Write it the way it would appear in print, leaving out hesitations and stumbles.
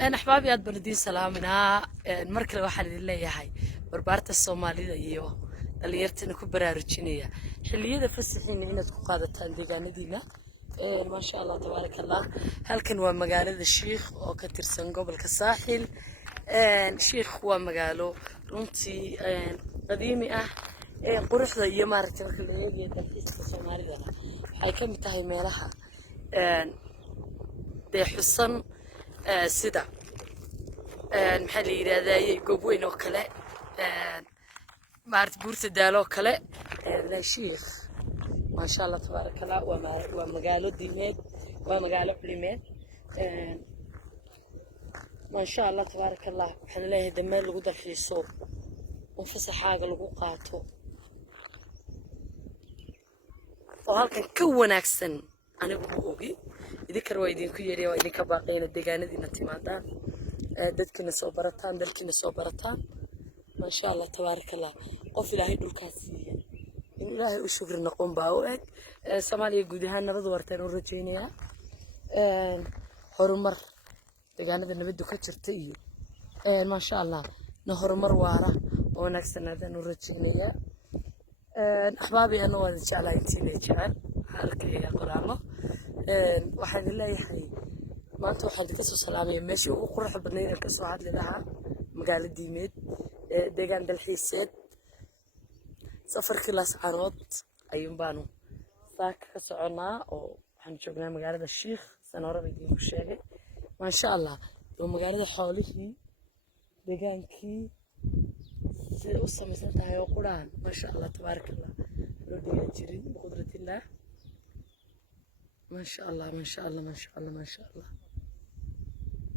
أنا أحبابي أد بلدي سلامنا المركلة واحد اللي يحي بربارة الصومالي ذا يو اللي يرتنا كبرى رجينية حلية ذا فسحين هنا تقادة تندقان دينا ما شاء الله تبارك الله هل كان ومقالة الشيخ أو كتير سنقوب الكساحل الشيخ هو مقاله رنتي قديمي قرح ذا يمارك اللي يجي تلحيس الصومالي ذا هاي كم تهي ميلها دي حصن سدا محلي هذا قبوين وكله مارت بورت دالو كله لا شيخ ما شاء الله تبارك الله ومقالو ديميد ومقالو علميد ما شاء الله تبارك الله وحنا له دمال لو دخيسو ونفسح حاجه لو قاطو وهلكن كوناكسن انا بوغي ذكر ويدين كيري ويدين كباقين الدقاندينا تيمادان dadkina soo barataan dalkina soo barataan ma sha Allah tabaaraka Allah qof ilaahay dhulkaas siiyay in ilaahay u shukri noqon baa oo eeg Soomaaliya guud ahaan nabad warteen oo rajeynaya horumar deegaanada nabadu ka jirta iyo ma sha Allah na horumar waara oo wanaagsanaadan oo rajeynaya ahbaabi ana wada jeclaa intii la jecel halkayga qolaamo waxaan leeyahay maanta waxaan ka soo salaamay meeshii ugu quruxda badnayd ee ka soo hadli lahaa magaalada diimeed deegaan dalxiiseed safarkii Laas Caanood ayuun baanu saaka ka soconaa oo waxaan joognaa magaalada Sheekh Sanoore idin ku sheegay ma sha Allah oo magaalada xoolihii deegaankii si u samaysan tahay oo quraan ma sha Allah tabaaraka Allah loo dhigaa jirin biqudrat Allah ما شاء الله ما شاء الله ما شاء الله ما شاء الله